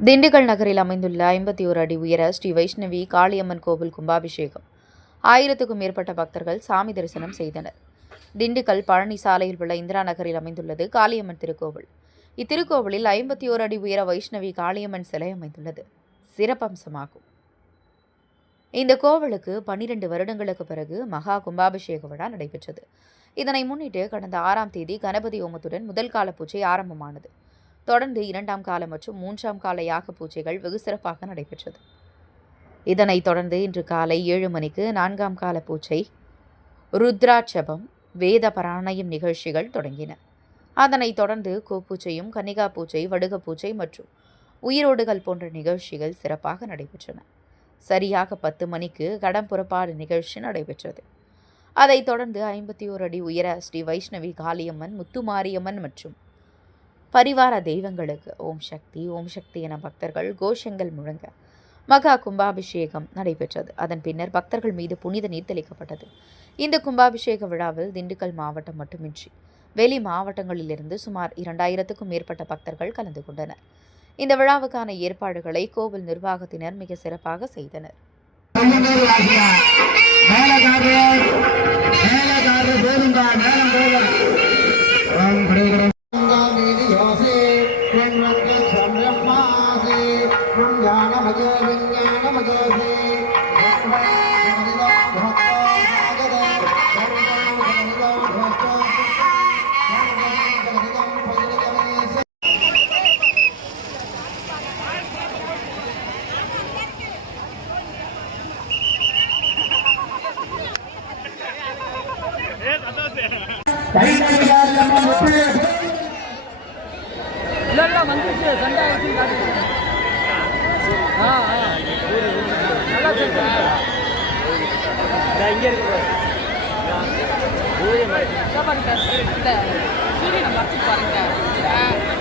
திண்டுக்கல் நகரில் அமைந்துள்ள 51 அடி உயர ஸ்ரீ வைஷ்ணவி காளியம்மன் கோவில் கும்பாபிஷேகம். 1000க்கும் மேற்பட்ட பக்தர்கள் சாமி தரிசனம் செய்தனர். திண்டுக்கல் பழனி சாலையில் உள்ள இந்திரா நகரில் அமைந்துள்ளது காளியம்மன் திருக்கோவில். இத்திருக்கோவிலில் 51 அடி உயர வைஷ்ணவி காளியம்மன் சிலை அமைந்துள்ளது சிறப்பம்சமாகும். இந்த கோவிலுக்கு 12 வருடங்களுக்கு பிறகு மகா கும்பாபிஷேக விழா நடைபெற்றது. இதனை முன்னிட்டு கடந்த 6ஆம் தேதி கணபதி ஹோமத்துடன் முதல் கால பூஜை ஆரம்பமானது. தொடர்ந்து 2ஆம் கால மற்றும் 3ஆம் கால யாக பூஜைகள் வெகு சிறப்பாக நடைபெற்றது. இதனைத் தொடர்ந்து இன்று காலை 7 மணிக்கு 4ஆம் கால பூஜை, ருத்ராட்சபம், வேத பாராயணம் நிகழ்ச்சிகள் தொடங்கின. அதனைத் தொடர்ந்து கோப்பூஜையும், கன்னிகா பூஜை, வடுக பூஜை மற்றும் உயிரோடுகள் போன்ற நிகழ்ச்சிகள் சிறப்பாக நடைபெற்றன. சரியாக 10 மணிக்கு கடம் புறப்பாடு நிகழ்ச்சி நடைபெற்றது. அதைத் தொடர்ந்து 51 அடி உயர ஸ்ரீ வைஷ்ணவி காளியம்மன், முத்துமாரியம்மன் மற்றும் பரிவார தெய்வங்களுக்கு ஓம் சக்தி என பக்தர்கள் கோஷங்கள் முழங்க மகா கும்பாபிஷேகம் நடைபெற்றது. அதன் பின்னர் பக்தர்கள் மீது புனித நீர் தெளிக்கப்பட்டது. இந்த கும்பாபிஷேக விழாவில் திண்டுக்கல் மாவட்டம் மட்டுமின்றி வெளி மாவட்டங்களிலிருந்து சுமார் 2000க்கும் மேற்பட்ட பக்தர்கள் கலந்து கொண்டனர். இந்த விழாவுக்கான ஏற்பாடுகளை கோவில் நிர்வாகத்தினர் மிக சிறப்பாக செய்தனர். பாருங்க